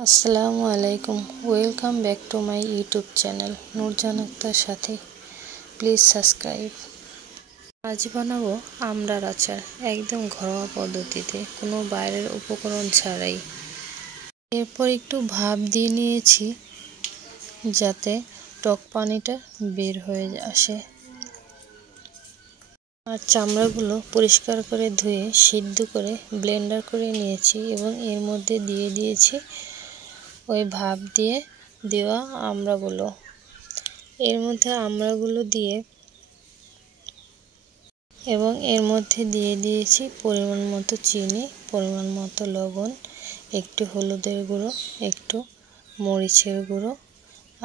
আসসালামু আলাইকুম, welcome back to my YouTube channel Nurjahan Akter সাথে। Please subscribe. আজ বানাবো আমড়ার আচার, একদম ঘরোয়া পদ্ধতিতে, কোনো বাইরের উপকরণ ছাড়াই। এরপর একটু ভাপ দিয়ে নিয়েছি যাতে টক পানিটা বের হয়ে আসে। আর চামড়াগুলো পরিষ্কার করে ধুয়ে সিদ্ধ করে ব্লেন্ডার করে নিয়েছি এবং এর মধ্যে দিয়ে দিয়েছি ওই ভাপ দিয়ে দেওয়া আমড়াগুলো। এর মধ্যে আমড়াগুলো দিয়ে এবং এর মধ্যে দিয়ে দিয়েছি পরিমাণ মতো চিনি, পরিমাণ মতো লবণ, একটু হলুদের গুঁড়ো, একটু মরিচের গুঁড়ো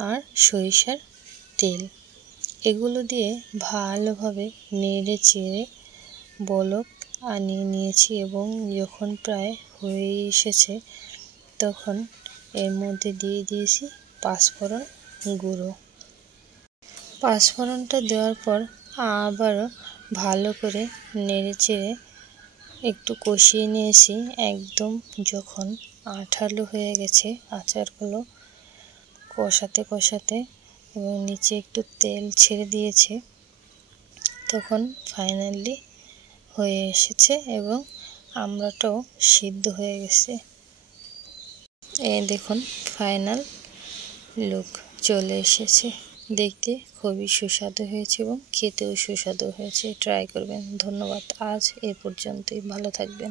আর সরিষার তেল। এগুলো দিয়ে ভালোভাবে নেড়ে চেড়ে বলক আনিয়ে নিয়েছি এবং যখন প্রায় হয়ে এসেছে তখন এর মধ্যে দিয়ে দিয়েছি পাঁচফোড়ন গুঁড়ো। পাঁচফোড়নটা দেওয়ার পর আবারও ভালো করে নেড়ে চেড়ে একটু কষিয়ে নিয়েছি, একদম যখন আঠালো হয়ে গেছে আচারগুলো কষাতে কষাতে এবং নিচে একটু তেল ছেড়ে দিয়েছে, তখন ফাইনালি হয়ে এসেছে এবং আমড়াটাও সিদ্ধ হয়ে গেছে। এই দেখুন ফাইনাল লুক চলে এসেছে। দেখতে খুবই সুস্বাদু হয়েছে এবং খেতেও সুস্বাদু হয়েছে। ট্রাই করবেন। ধন্যবাদ। আজ এ পর্যন্তই। ভালো থাকবেন।